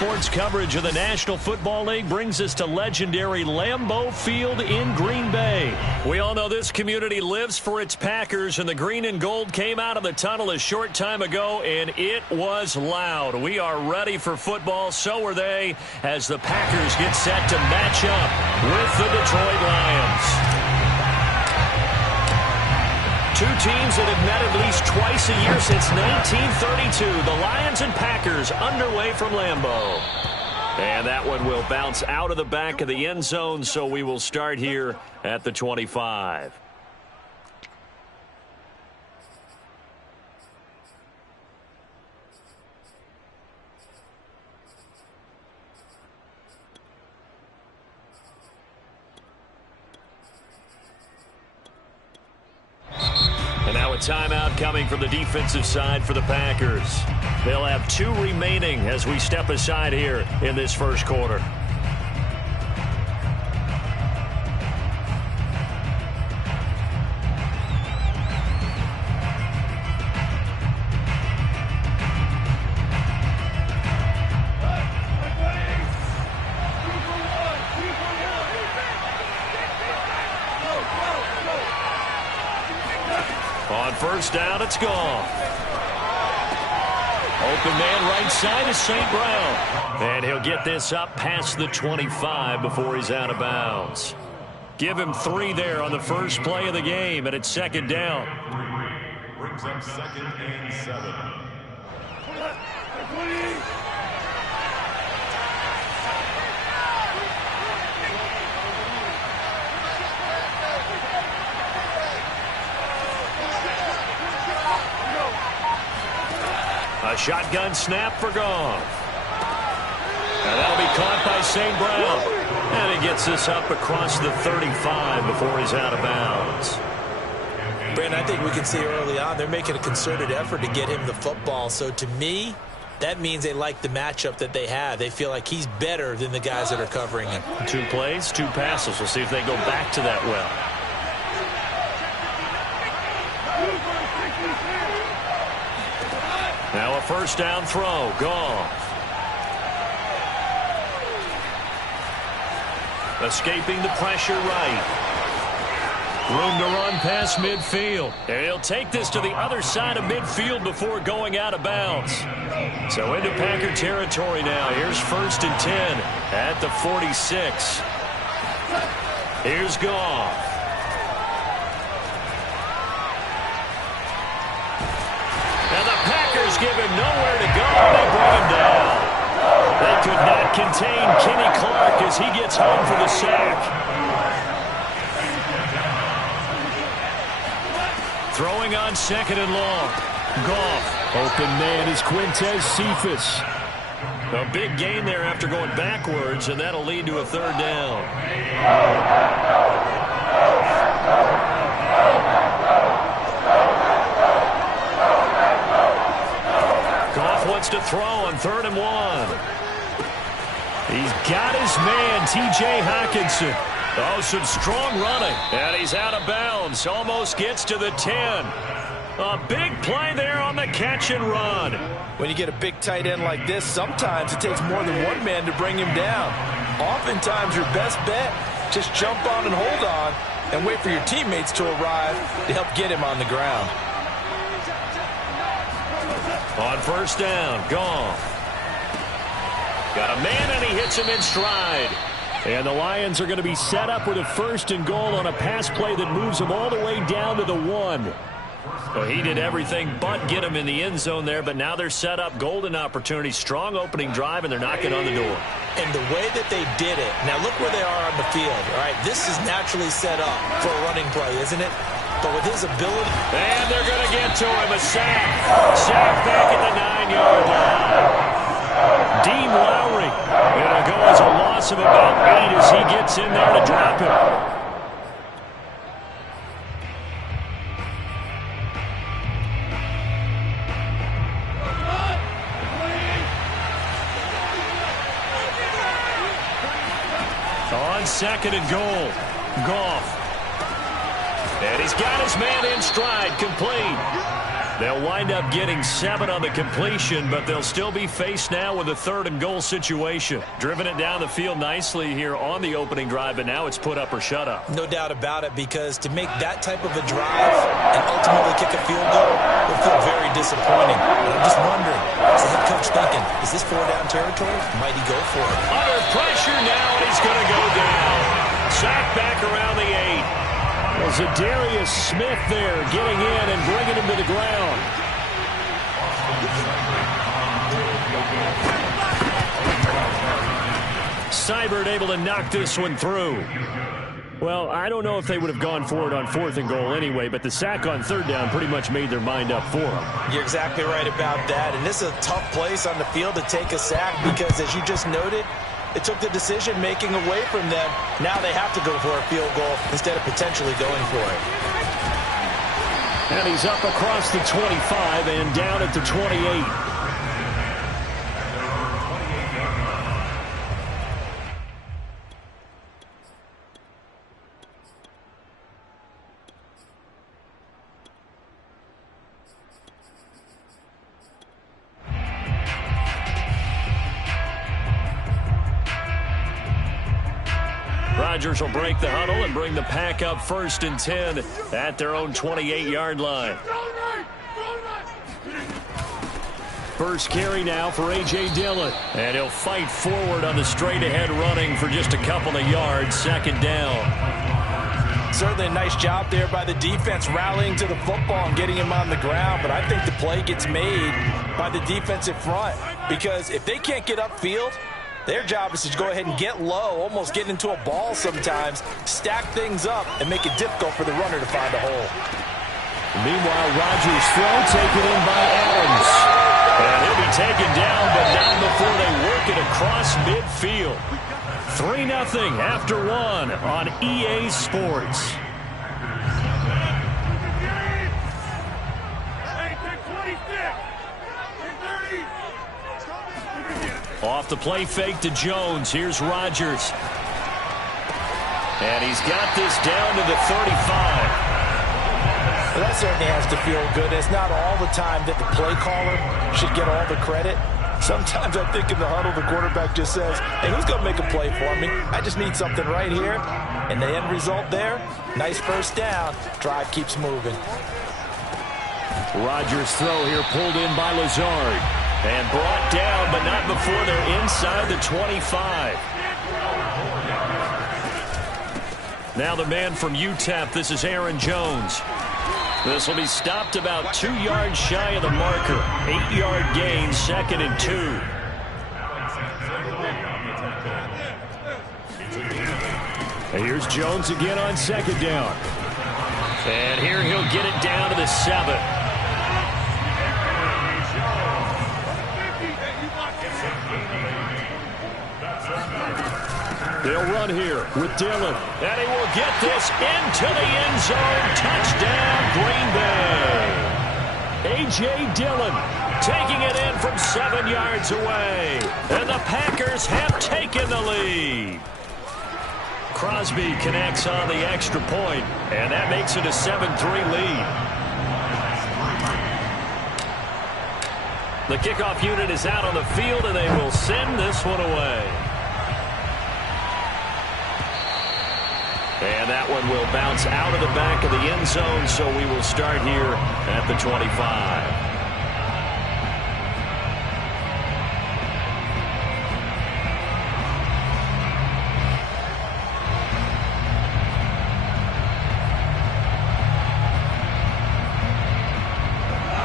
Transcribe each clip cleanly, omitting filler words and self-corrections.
sports coverage of the National Football League brings us to legendary Lambeau Field in Green Bay. We all know this community lives for its Packers, and the green and gold came out of the tunnel a short time ago, and it was loud. We are ready for football, so are they, as the Packers get set to match up with the Detroit Lions. Two teams that have met at least twice a year since 1932. The Lions and Packers underway from Lambeau. And that one will bounce out of the back of the end zone, so we will start here at the 25. And now a timeout coming from the defensive side for the Packers. They'll have 2 remaining as we step aside here in this first quarter. On first down, it's gone. Open man right side is St. Brown. And he'll get this up past the 25 before he's out of bounds. Give him 3 there on the first play of the game, and it's second down. Brings up 2nd and 7. A shotgun snap for Goff. And that'll be caught by St. Brown. And he gets this up across the 35 before he's out of bounds. Brandon, I think we can see early on they're making a concerted effort to get him the football. So to me, that means they like the matchup that they have. They feel like he's better than the guys that are covering him. 2 plays, 2 passes. We'll see if they go back to that well. Now a first down throw. Goff. Escaping the pressure right. Room to run past midfield. And he'll take this to the other side of midfield before going out of bounds. So into Packer territory now. Here's 1st and 10 at the 46. Here's Goff. And the Packers give him nowhere to go, and they bring him down. They could not contain Kenny Clark as he gets home for the sack. Throwing on 2nd and long. Goff. Open man is Quintez Cephas. A big gain there after going backwards, and that'll lead to a 3rd down. Goff wants to throw on 3rd and 1. He's got his man, T.J. Hockenson. Oh, some strong running. And he's out of bounds. Almost gets to the 10. A big play there on the catch and run. When you get a big tight end like this, sometimes it takes more than one man to bring him down. Oftentimes your best bet, just jump on and hold on and wait for your teammates to arrive to help get him on the ground. On first down, Goff. Got a man, and he hits him in stride. And the Lions are going to be set up with a 1st and goal on a pass play that moves them all the way down to the 1. Well, he did everything but get him in the end zone there, but now they're set up. Golden opportunity, strong opening drive, and they're knocking on the door. And the way that they did it, now look where they are on the field. All right, this is naturally set up for a running play, isn't it? But with his ability. And they're going to get to him. A sack. Sack back at the 9-yard line. Dean Lowry. It'll go as a loss of about 8 as he gets in there to drop him. On 2nd and goal. Goff. And he's got his man in stride, complete. They'll wind up getting 7 on the completion, but they'll still be faced now with a 3rd and goal situation. Driven it down the field nicely here on the opening drive, but now it's put up or shut up. No doubt about it, because to make that type of a drive and ultimately kick a field goal will feel very disappointing. But I'm just wondering, is the head coach thinking, is this 4-down territory? Might he go for it? Under pressure now, and he's going to go down. Sacked back around the 8. Well, Zadarius Smith there getting in and bringing him to the ground. Seibert able to knock this one through. Well, I don't know if they would have gone for it on 4th and goal anyway, but the sack on 3rd down pretty much made their mind up for them. You're exactly right about that, and this is a tough place on the field to take a sack because, as you just noted, it took the decision-making away from them. Now they have to go for a field goal instead of potentially going for it. And he's up across the 25 and down at the 28. Rodgers will break the huddle and bring the pack up 1st and 10 at their own 28-yard line. First carry now for A.J. Dillon. And he'll fight forward on the straight-ahead running for just a couple of yards. 2nd down. Certainly a nice job there by the defense rallying to the football and getting him on the ground. But I think the play gets made by the defensive front, because if they can't get upfield, their job is to go ahead and get low, almost get into a ball sometimes, stack things up, and make it difficult for the runner to find a hole. Meanwhile, Rodgers' throw taken in by Adams. And he'll be taken down, but not before they work it across midfield. 3-0 after 1 on EA Sports. Off the play fake to Jones. Here's Rodgers. And he's got this down to the 35. Well, that certainly has to feel good. It's not all the time that the play caller should get all the credit. Sometimes I think in the huddle, the quarterback just says, hey, who's going to make a play for me? I just need something right here. And the end result there, nice 1st down. Drive keeps moving. Rodgers' throw here pulled in by Lazard. And brought down, but not before they're inside the 25. Now the man from UTEP, this is Aaron Jones. This will be stopped about 2 yards shy of the marker. 8-yard gain, 2nd and 2. And here's Jones again on 2nd down. And here he'll get it down to the 7. They'll run here with Dillon. And he will get this into the end zone. Touchdown, Green Bay. A.J. Dillon taking it in from 7 yards away. And the Packers have taken the lead. Crosby connects on the extra point, and that makes it a 7-3 lead. The kickoff unit is out on the field, and they will send this one away. And that one will bounce out of the back of the end zone, so we will start here at the 25.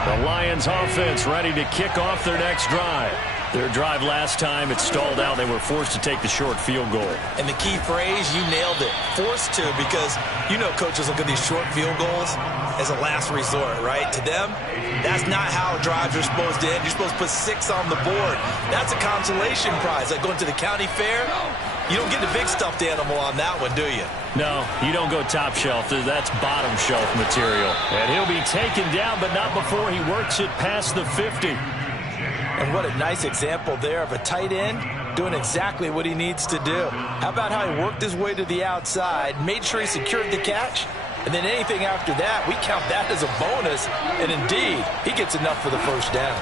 The Lions offense ready to kick off their next drive. Their drive last time, it stalled out. They were forced to take the short field goal. And the key phrase, you nailed it, forced to, because you know coaches look at these short field goals as a last resort, right? To them, that's not how drives are supposed to end. You're supposed to put 6 on the board. That's a consolation prize. Like going to the county fair, you don't get the big stuffed animal on that one, do you? No, you don't go top shelf. That's bottom shelf material. And he'll be taken down, but not before he works it past the 50. And what a nice example there of a tight end doing exactly what he needs to do. How about how he worked his way to the outside, made sure he secured the catch, And then anything after that, we count that as a bonus. And indeed, he gets enough for the first down.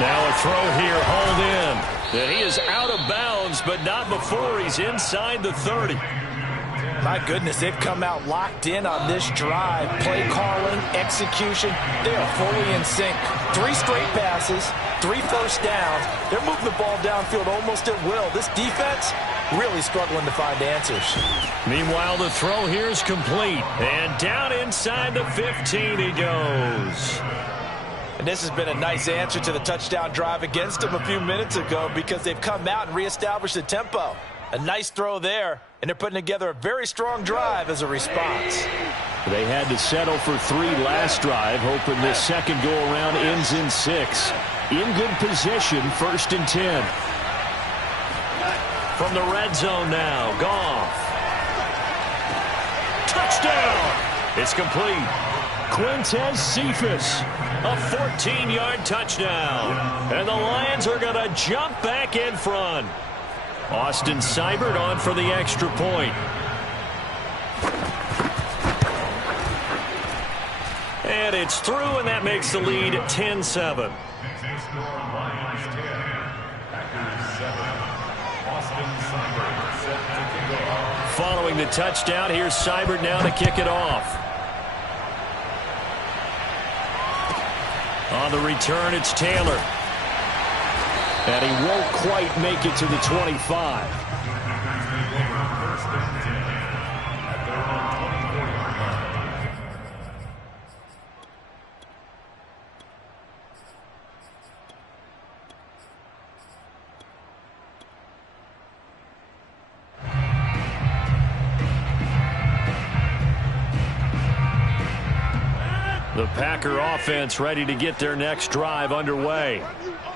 Now a throw here, hauled in. And he is out of bounds, but not before he's inside the 30. My goodness, they've come out locked in on this drive. Play calling, execution, they are fully in sync. 3 straight passes, 3 first downs. They're moving the ball downfield almost at will. This defense really struggling to find answers. Meanwhile, the throw here is complete. And down inside the 15 he goes. And this has been a nice answer to the touchdown drive against them a few minutes ago because they've come out and reestablished the tempo. A nice throw there, and they're putting together a very strong drive as a response. They had to settle for 3 last drive, hoping this second go-around ends in 6. In good position, 1st and 10. From the red zone now, Goff. Touchdown! It's complete. Quintez Cephas, a 14-yard touchdown. And the Lions are going to jump back in front. Austin Seibert on for the extra point. And it's through, and that makes the lead 10-7. Following the touchdown, here's Seibert now to kick it off. On the return, it's Taylor. And he won't quite make it to the 25. The Packer offense ready to get their next drive underway.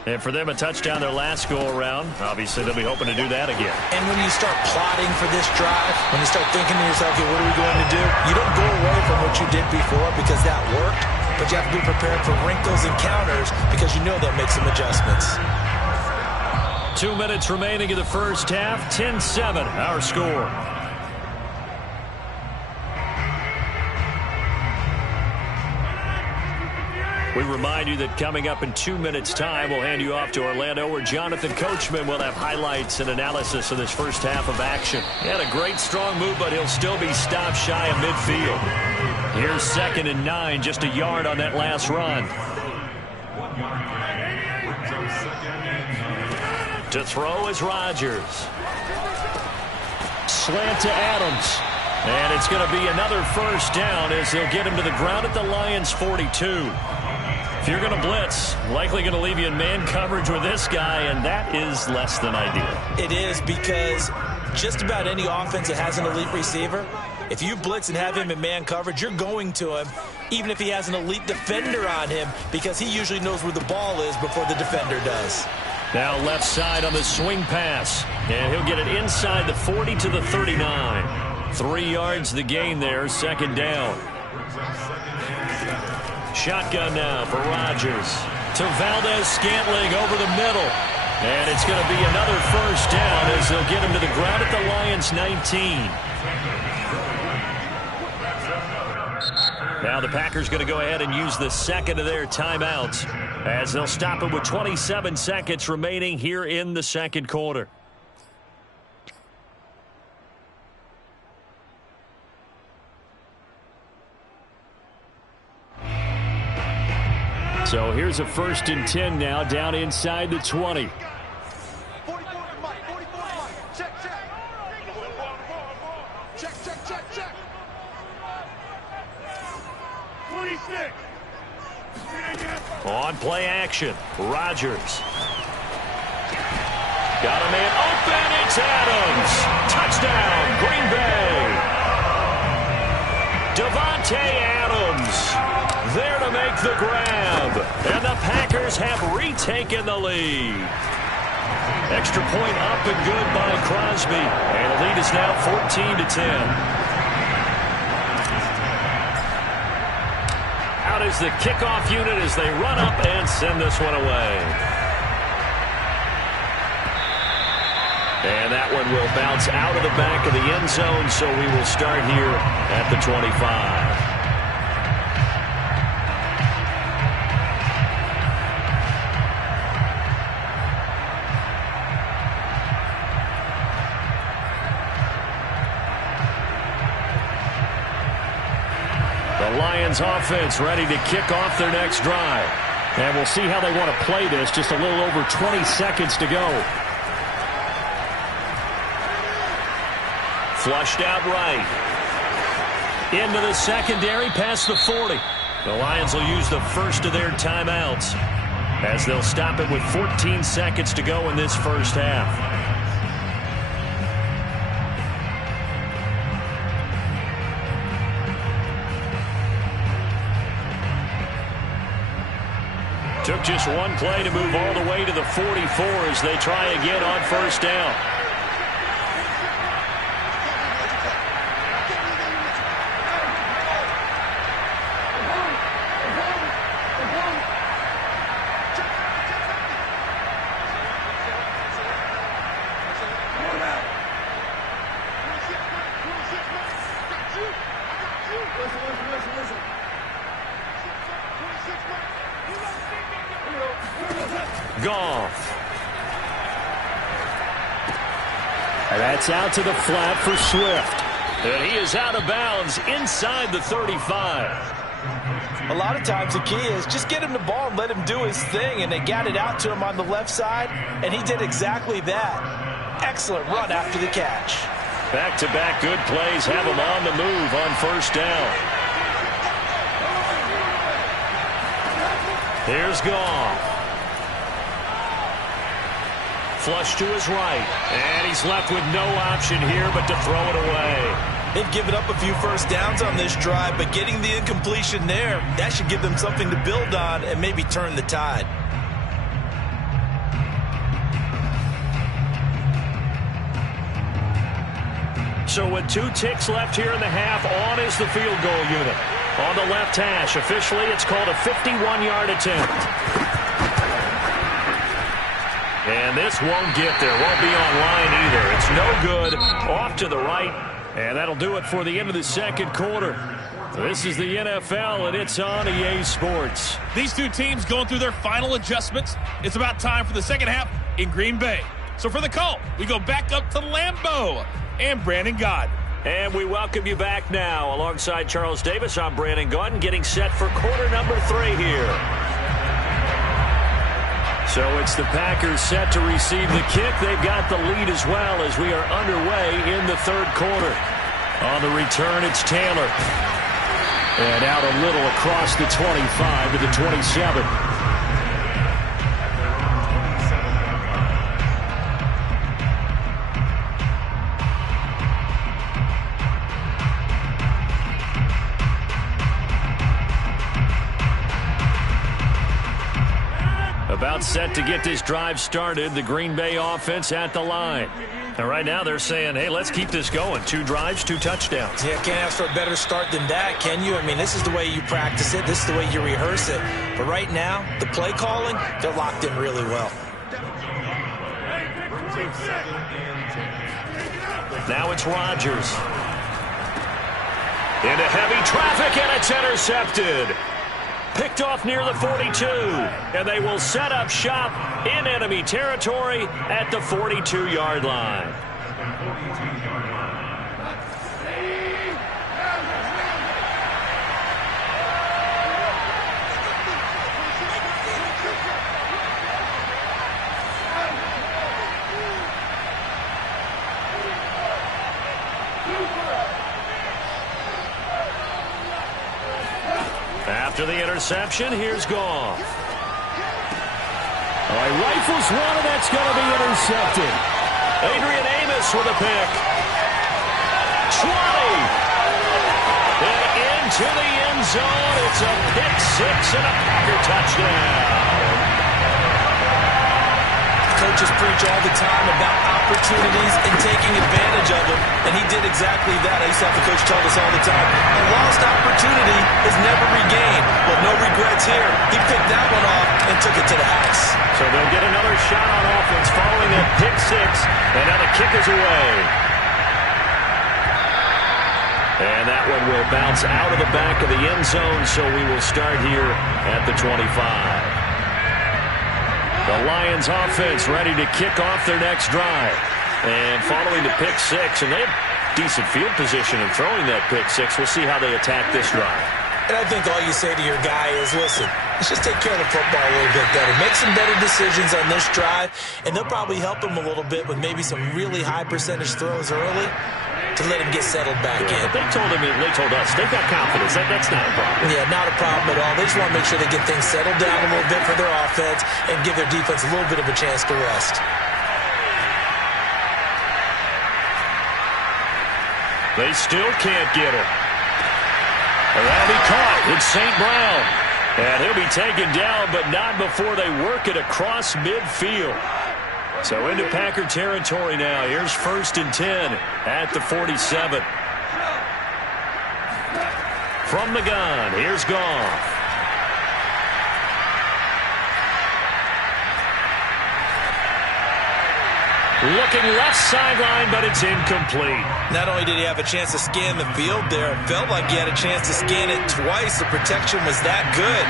And for them, a touchdown their last go-around. Obviously, they'll be hoping to do that again. And when you start plotting for this drive, when you start thinking to yourself, okay, what are we going to do? You don't go away from what you did before because that worked, but you have to be prepared for wrinkles and counters because you know they'll make some adjustments. 2 minutes remaining in the first half. 10-7, our score. We remind you that coming up in 2 minutes' time, we'll hand you off to Orlando, where Jonathan Coachman will have highlights and analysis of this first half of action. He had a great, strong move, but he'll still be stopped shy of midfield. Here's 2nd and 9, just a yard on that last run. To throw is Rodgers. Slant to Adams. And it's going to be another first down as they'll get him to the ground at the Lions' 42. If you're going to blitz, likely going to leave you in man coverage with this guy, and that is less than ideal. It is, because just about any offense that has an elite receiver, if you blitz and have him in man coverage, you're going to him, even if he has an elite defender on him, because he usually knows where the ball is before the defender does. Now left side on the swing pass, and he'll get it inside the 40 to the 39. 3 yards the gain there, 2nd down. Shotgun now for Rodgers. To Valdez-Scantling over the middle. And it's going to be another first down as they'll get him to the ground at the Lions' 19. Now the Packers going to go ahead and use the second of their timeouts as they'll stop it with 27 seconds remaining here in the second quarter. So here's a 1st and 10 now, down inside the 20. On play action, Rodgers. Got a man open, it's Adams. Touchdown, Green Bay. Devontae Adams there to make the grab. And the Packers have retaken the lead. Extra point up and good by Crosby. And the lead is now 14-10. Out is the kickoff unit as they run up and send this one away. And that one will bounce out of the back of the end zone, so we will start here at the 25. The Lions offense ready to kick off their next drive. And we'll see how they want to play this. Just a little over 20 seconds to go. Flushed out right. Into the secondary past the 40. The Lions will use the first of their timeouts as they'll stop it with 14 seconds to go in this first half. Took just one play to move all the way to the 44 as they try again on first down. Goff. And that's out to the flat for Swift. And he is out of bounds inside the 35. A lot of times the key is just get him the ball and let him do his thing, and they got it out to him on the left side, and he did exactly that. Excellent run after the catch. Back-to-back good plays have him on the move on first down. Here's Goff. Flush to his right. And he's left with no option here but to throw it away. They've given up a few first downs on this drive, but getting the incompletion there, that should give them something to build on and maybe turn the tide. So with 2 ticks left here in the half, on is the field goal unit. On the left hash, officially it's called a 51-yard attempt. And this won't get there, won't be online either. It's no good, off to the right, and that'll do it for the end of the second quarter. This is the NFL, and it's on EA Sports. These two teams going through their final adjustments. It's about time for the second half in Green Bay. So for the call, we go back up to Lambeau and Brandon Gaudin. And we welcome you back now. Alongside Charles Davis, I'm Brandon Gaudin, getting set for quarter number 3 here. So it's the Packers set to receive the kick. They've got the lead as well as we are underway in the third quarter. On the return, it's Taylor. And out a little across the 25 to the 27. About set to get this drive started. The Green Bay offense at the line. And right now they're saying, hey, let's keep this going. 2 drives, 2 touchdowns. Yeah, can't ask for a better start than that, can you? I mean, this is the way you practice it. This is the way you rehearse it. But right now, the play calling, they're locked in really well. Now it's Rodgers. Into heavy traffic, and it's intercepted. Picked off near the 42, and they will set up shop in enemy territory at the 42-yard line. After the interception, here's Goff. Oh, he rifles one, and that's going to be intercepted. Adrian Amos with a pick. 20. And into the end zone. It's a pick 6 and a Packer touchdown. Coaches preach all the time about opportunities and taking advantage of them, and he did exactly that. I used to have the coach tell us all the time, a lost opportunity is never regained. Well, no regrets here. He picked that one off and took it to the house. So they'll get another shot on offense following that pick six, and now the kick is away. And that one will bounce out of the back of the end zone, so we will start here at the 25. The Lions offense ready to kick off their next drive. And following the pick six, and they have decent field position in throwing that pick six. We'll see how they attack this drive. And I think all you say to your guy is, listen, let's just take care of the football a little bit better. Make some better decisions on this drive, and they'll probably help him a little bit with maybe some really high percentage throws early to let him get settled back in. They told us, they've got confidence. That's not a problem. Yeah, not a problem at all. They just want to make sure they get things settled down a little bit for their offense and give their defense a little bit of a chance to rest. They still can't get him. And that'll be caught. It's St. Brown. And he'll be taken down, but not before they work it across midfield. So into Packer territory now. Here's 1st and 10 at the 47. From the gun, here's Goff. Looking left sideline, but it's incomplete. Not only did he have a chance to scan the field there, it felt like he had a chance to scan it twice. The protection was that good.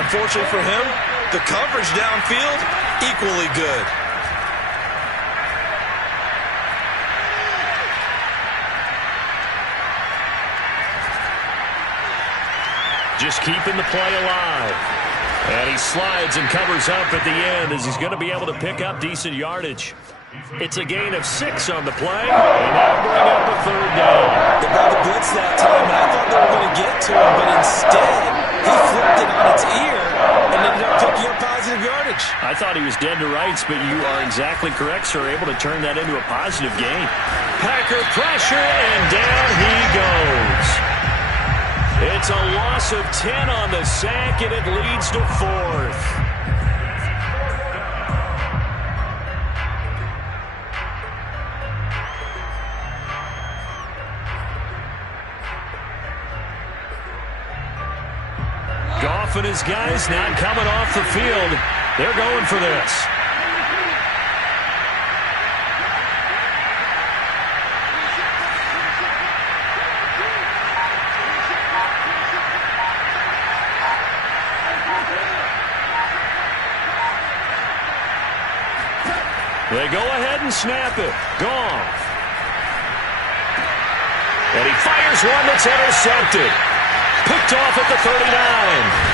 Unfortunately for him, the coverage downfield, equally good. Just keeping the play alive. And he slides and covers up at the end as he's going to be able to pick up decent yardage. It's a gain of 6 on the play, and that'll bring up a 3rd down. They brought the blitz that time, and I thought they were going to get to him, but instead, he flipped it on its ear and ended up picking up positive yardage. I thought he was dead to rights, but you are exactly correct, sir, able to turn that into a positive gain. Packer pressure, and down he goes. It's a loss of 10 on the sack, and it leads to 4th. Goff and his guys not coming off the field. They're going for this. They go ahead and snap it. Goff. And he fires one that's intercepted. Picked off at the 39.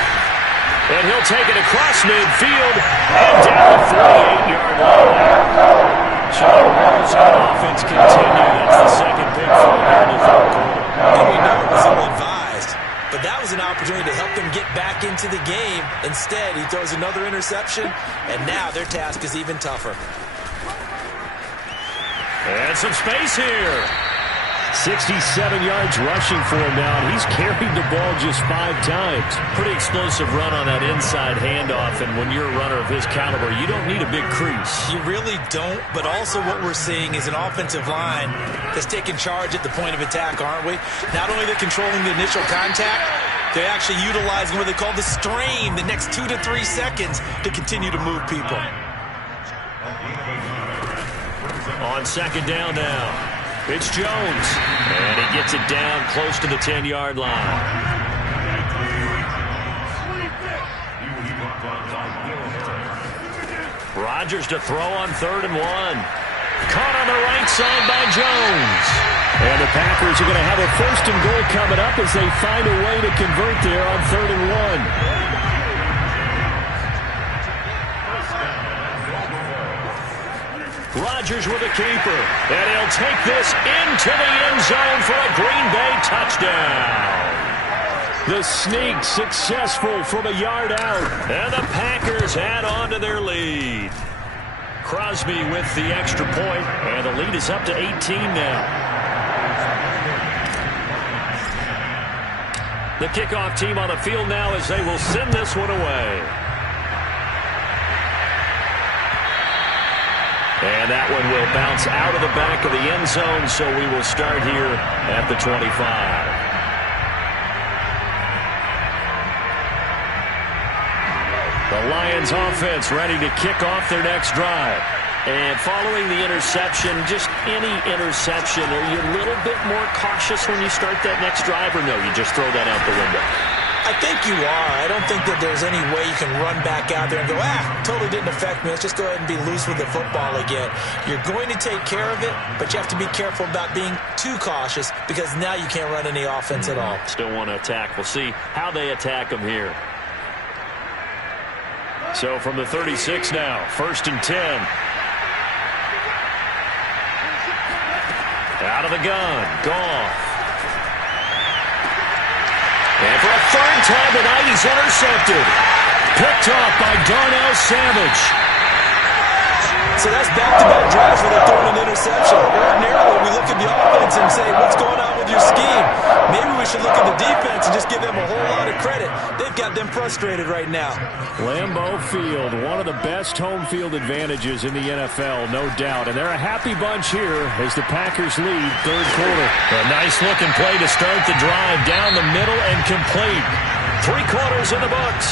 And he'll take it across midfield and down the 48-yard line. So the rules on offense continue. That's the second pick for the 3rd quarter. And we know it was ill-advised, but that was an opportunity to help them get back into the game. Instead, he throws another interception, and now their task is even tougher. And some space here. 67 yards rushing for him now, and he's carried the ball just 5 times. Pretty explosive run on that inside handoff, and when you're a runner of his caliber, you don't need a big crease. You really don't, but also what we're seeing is an offensive line that's taking charge at the point of attack, aren't we? Not only are they controlling the initial contact, they're actually utilizing what they call the strain, the next 2 to 3 seconds, to continue to move people. On 2nd down now. It's Jones, and he gets it down close to the 10-yard line. Rodgers to throw on 3rd and 1. Caught on the right side by Jones. And the Packers are going to have a 1st and goal coming up as they find a way to convert there on 3rd and 1. Rodgers with a keeper, and he'll take this into the end zone for a Green Bay touchdown. The sneak successful from a yard out, and the Packers add on to their lead. Crosby with the extra point, and the lead is up to 18 now. The kickoff team on the field now as they will send this one away. And that one will will bounce out of the back of the end zone, so we will start here at the 25. The Lions offense ready to kick off their next drive. And following the interception, just any interception, are you a little bit more cautious when you start that next drive, or no, you just throw that out the window? I think you are. I don't think that there's any way you can run back out there and go, totally didn't affect me. Let's just go ahead and be loose with the football again. You're going to take care of it, but you have to be careful about being too cautious because now you can't run any offense at all. Still want to attack. We'll see how they attack them here. So from the 36 now, 1st and 10. Out of the gun, Goff. And for a third time tonight, he's intercepted. Picked off by Darnell Savage. So that's back-to-back drives where they're throwing an interception. Ordinarily, we look at the offense and say, what's going on with your scheme? Maybe we should look at the defense and just give them a whole lot of credit. They've got them frustrated right now. Lambeau Field, one of the best home field advantages in the NFL, no doubt. And they're a happy bunch here as the Packers lead third quarter. A nice-looking play to start the drive down the middle and complete. 3 quarters in the books.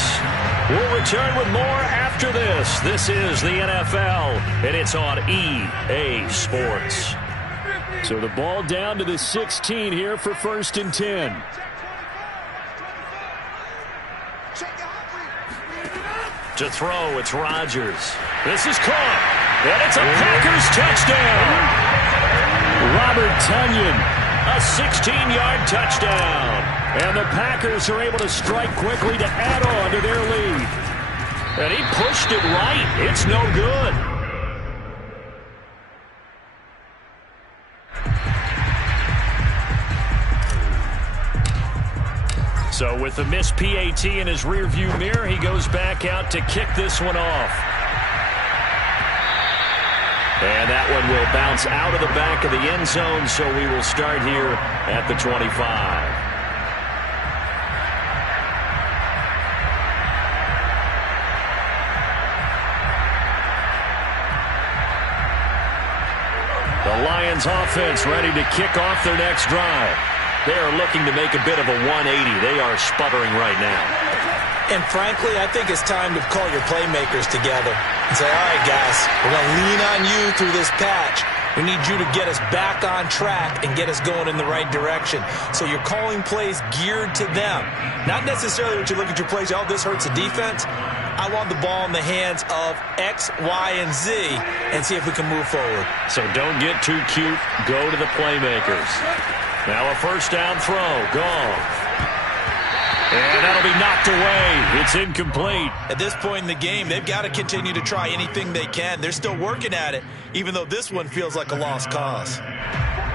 We'll return with more after this. This is the NFL, and it's on EA Sports. So the ball down to the 16 here for 1st and 10. To throw, it's Rodgers. This is caught, and it's a Packers touchdown. Robert Tonyan, a 16-yard touchdown. And the Packers are able to strike quickly to add on to their lead. And he pushed it right. It's no good. So with the missed PAT in his rearview mirror, he goes back out to kick this one off. And that one will bounce out of the back of the end zone, so we will start here at the 25. The Lions offense ready to kick off their next drive. They are looking to make a bit of a 180. They are sputtering right now. And frankly, I think it's time to call your playmakers together and say, all right, guys, we're going to lean on you through this patch. We need you to get us back on track and get us going in the right direction. So you're calling plays geared to them. Not necessarily when you look at your plays, oh, this hurts the defense. I want the ball in the hands of X, Y, and Z and see if we can move forward. So don't get too cute. Go to the playmakers. Now a first down throw. Gone. And that'll be knocked away. It's incomplete. At this point in the game, they've got to continue to try anything they can. They're still working at it, even though this one feels like a lost cause.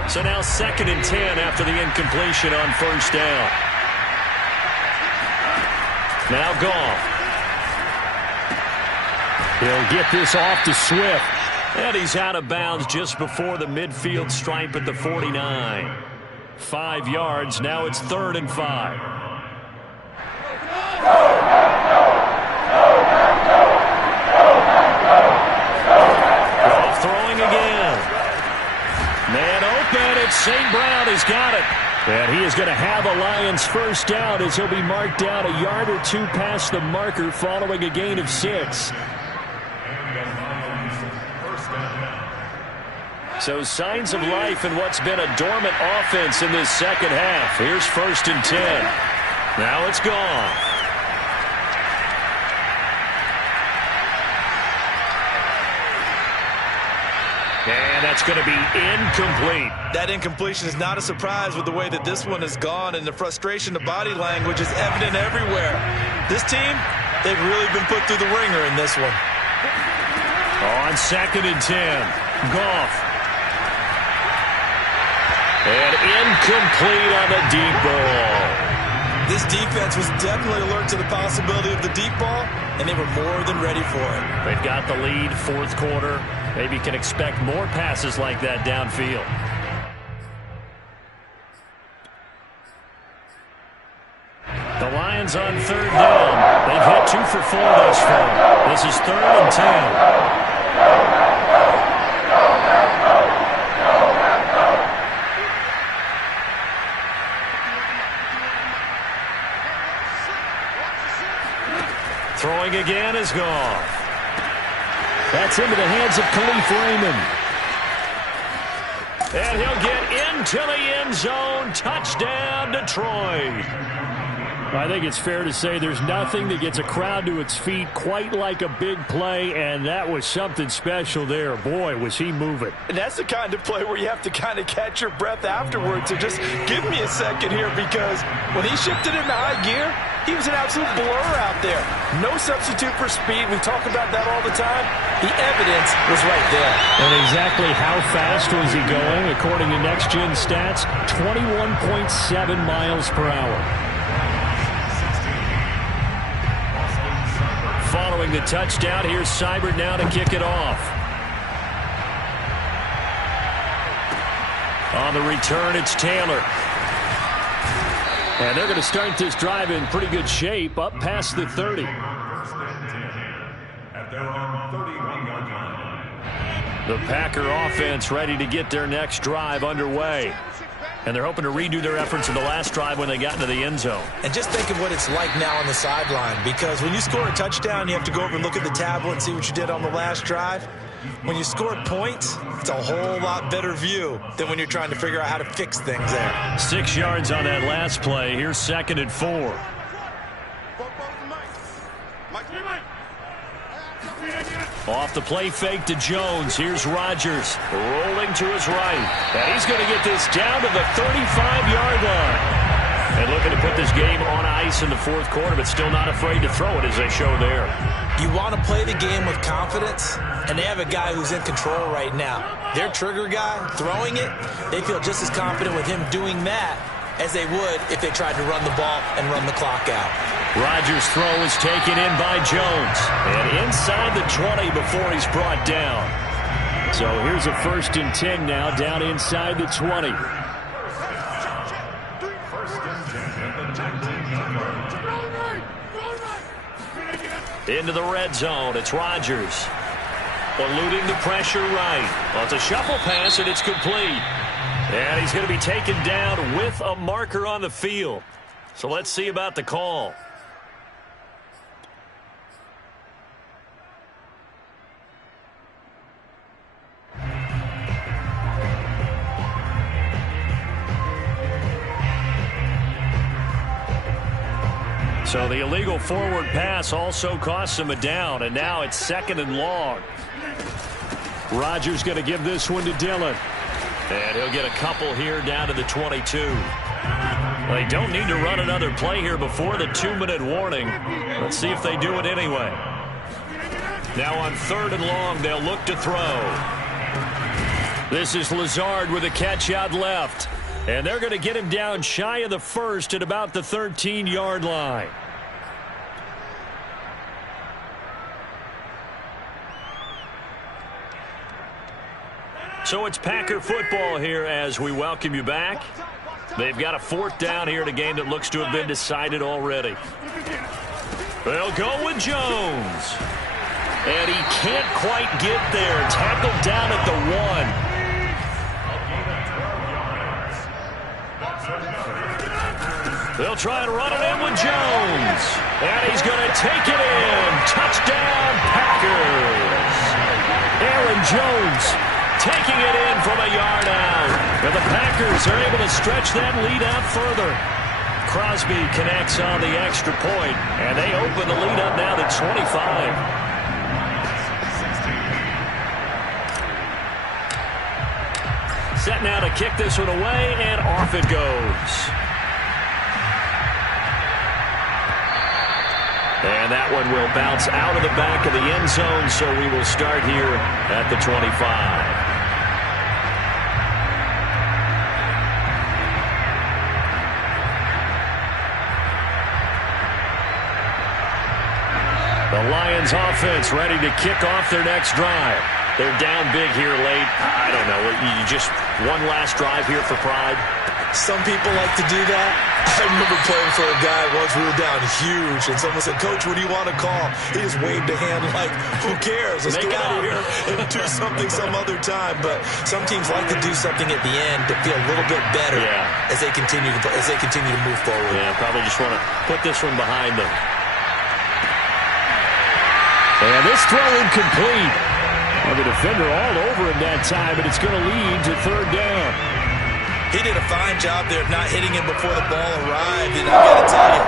So now 2nd and 10 after the incompletion on first down. Now Goff. He'll get this off to Swift. And he's out of bounds just before the midfield stripe at the 49. 5 yards. Now it's 3rd and 5. Goff throwing again. Man open. It's St. Brown. He's got it. And he is going to have a Lions first down as he'll be marked down a yard or two past the marker following a gain of 6. So signs of life in what's been a dormant offense in this second half. Here's 1st and 10. Now it's gone. And that's going to be incomplete. That incompletion is not a surprise with the way that this one has gone, and the frustration, the body language is evident everywhere. This team, they've really been put through the ringer in this one. On 2nd and 10, Goff. And incomplete on the deep ball. This defense was definitely alert to the possibility of the deep ball, and they were more than ready for it. They've got the lead, 4th quarter. Maybe can expect more passes like that downfield. The Lions on 3rd down. They've hit 2 for 4 thus far. This is 3rd and 10. again is gone. That's into the hands of Khalif Raymond. And he'll get into the end zone. Touchdown, Detroit. I think it's fair to say there's nothing that gets a crowd to its feet quite like a big play, and that was something special there. Boy, was he moving. And that's the kind of play where you have to kind of catch your breath afterwards. So just give me a second here, because when he shifted into high gear, he was an absolute blur out there. No substitute for speed. We talk about that all the time. The evidence was right there. And exactly how fast was he going? According to Next Gen Stats, 21.7 miles per hour. Following the touchdown, here's Seibert now to kick it off. On the return, it's Taylor. And they're going to start this drive in pretty good shape, up past the 30. At their own 31-yard line. The Packer offense ready to get their next drive underway. And they're hoping to redo their efforts in the last drive when they got into the end zone. And just think of what it's like now on the sideline, because when you score a touchdown, you have to go over and look at the tablet and see what you did on the last drive. When you score points, it's a whole lot better view than when you're trying to figure out how to fix things there. 6 yards on that last play. Here's 2nd and 4. Off the play fake to Jones. Here's Rodgers rolling to his right. And he's going to get this down to the 35-yard line. And looking to put this game on ice in the fourth quarter, but still not afraid to throw it as they show there. You want to play the game with confidence, and they have a guy who's in control right now. Their trigger guy throwing it, they feel just as confident with him doing that as they would if they tried to run the ball and run the clock out. Rodgers' throw is taken in by Jones. And inside the 20 before he's brought down. So here's a 1st and 10 now, down inside the 20. Into the red zone. It's Rodgers. Eluding the pressure right. Well, it's a shuffle pass, and it's complete. And he's going to be taken down with a marker on the field. So let's see about the call. So the illegal forward pass also costs him a down, and now it's 2nd and long. Rodgers going to give this one to Dillon. And he'll get a couple here down to the 22. They don't need to run another play here before the 2-minute warning. Let's see if they do it anyway. Now on 3rd and long, they'll look to throw. This is Lazard with a catch out left. And they're going to get him down shy of the 1st at about the 13-yard line. So it's Packer football here as we welcome you back. They've got a 4th down here in a game that looks to have been decided already. They'll go with Jones. And he can't quite get there. Tackled down at the 1. They'll try and run it in with Jones. And he's going to take it in. Touchdown, Packers. Aaron Jones taking it in from a yard out. And the Packers are able to stretch that lead out further. Crosby connects on the extra point, and they open the lead up now to 25. Set now to kick this one away, and off it goes. And that one will bounce out of the back of the end zone, so we will start here at the 25. The Lions offense ready to kick off their next drive. They're down big here late. I don't know. You just one last drive here for pride. Some people like to do that. I remember playing for a guy once. We were down huge, and someone said, "Coach, what do you want to call?" He just waved a hand like, "Who cares? Let's get out of here and do something some other time." But some teams like to do something at the end to feel a little bit better as they continue to move forward. Yeah, probably just want to put this one behind them. And this throw incomplete. Well, the defender all over him that time, but it's going to lead to third down. He did a fine job there of not hitting him before the ball arrived. And I got to tell you,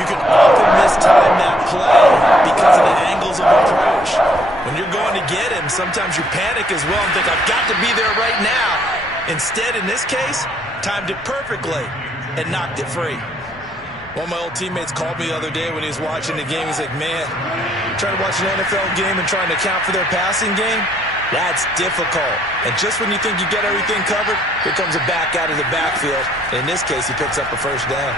you can often mistime that play because of the angles of approach. When you're going to get him, sometimes you panic as well and think, I've got to be there right now. Instead, in this case, timed it perfectly and knocked it free. One of my old teammates called me the other day when he was watching the game. He's like, man, trying to watch an NFL game and trying to account for their passing game, that's difficult. And just when you think you get everything covered, here comes a back out of the backfield. In this case, he picks up a first down.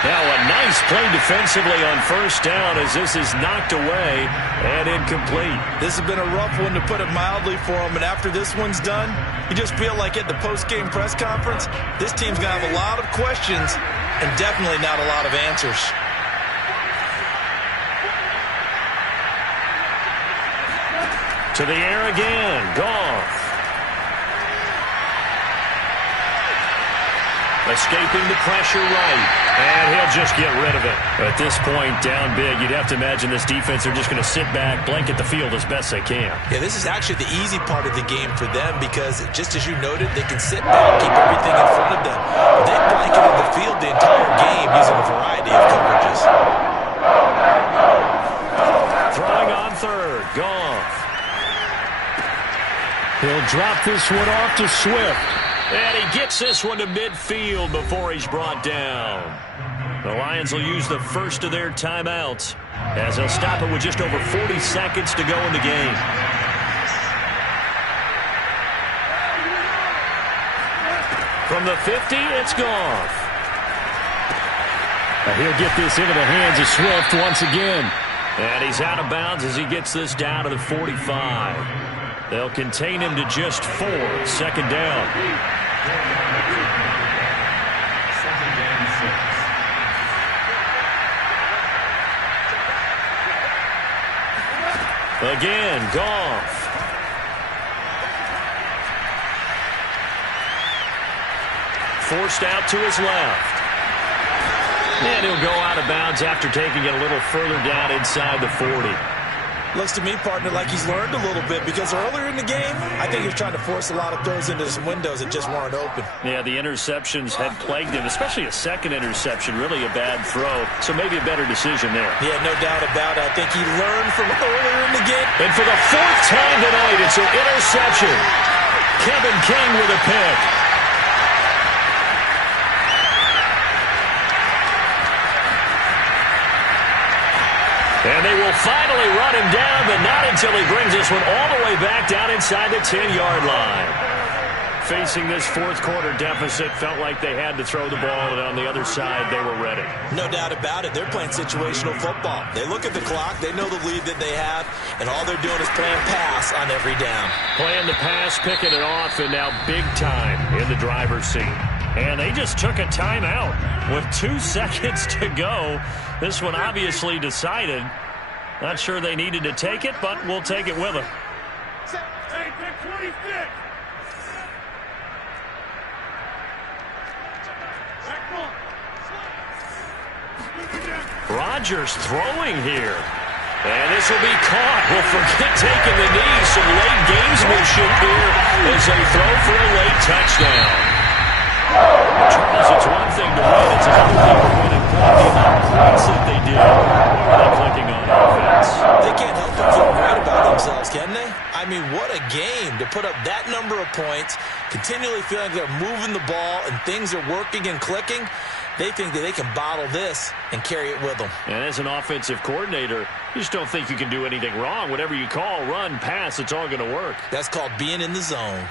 Now a nice play defensively on first down as this is knocked away and incomplete. This has been a rough one, to put it mildly, for him. And after this one's done, you just feel like at the post-game press conference, this team's going to have a lot of questions and definitely not a lot of answers. To the air again. Goff. Escaping the pressure right. And he'll just get rid of it. At this point, down big, you'd have to imagine this defense are just going to sit back, blanket the field as best they can. Yeah, this is actually the easy part of the game for them because, just as you noted, they can sit back, keep everything in front of them. They blanketed the field the entire game using a variety of coverages. Throwing on third. Goff. He'll drop this one off to Swift. And he gets this one to midfield before he's brought down. The Lions will use the first of their timeouts as they'll stop it with just over 40 seconds to go in the game. From the 50, it's Goff. He'll get this into the hands of Swift once again. And he's out of bounds as he gets this down to the 45. They'll contain him to just 4. Second down. Again, Goff. Forced out to his left. And he'll go out of bounds after taking it a little further down inside the 40. Looks to me, partner, like he's learned a little bit because earlier in the game, I think he was trying to force a lot of throws into some windows that just weren't open. Yeah, the interceptions had plagued him, especially a second interception, really a bad throw. So maybe a better decision there. Yeah, no doubt about it. I think he learned from earlier in the game. And for the 4th time tonight, it's an interception. Kevin King with a pick. And they will finally run him down, but not until he brings this one all the way back down inside the 10-yard line. Facing this fourth quarter deficit, felt like they had to throw the ball, and on the other side, they were ready. No doubt about it. They're playing situational football. They look at the clock. They know the lead that they have, and all they're doing is playing pass on every down. Playing the pass, picking it off, and now big time in the driver's seat. And they just took a timeout with 2 seconds to go. This one obviously decided. Not sure they needed to take it, but we'll take it with them. Rodgers throwing here. And this will be caught. We'll forget taking the knee. Some late gamesmanship here as they throw for a late touchdown. Charles, it's one thing to win. It's another thing to win and play the amount of points that they did. Boy, are they clicking on offense. They can't help but feel great about themselves, can they? I mean, what a game to put up that number of points, continually feeling like they're moving the ball and things are working and clicking. They think that they can bottle this and carry it with them. And as an offensive coordinator, you just don't think you can do anything wrong. Whatever you call, run, pass, it's all going to work. That's called being in the zone.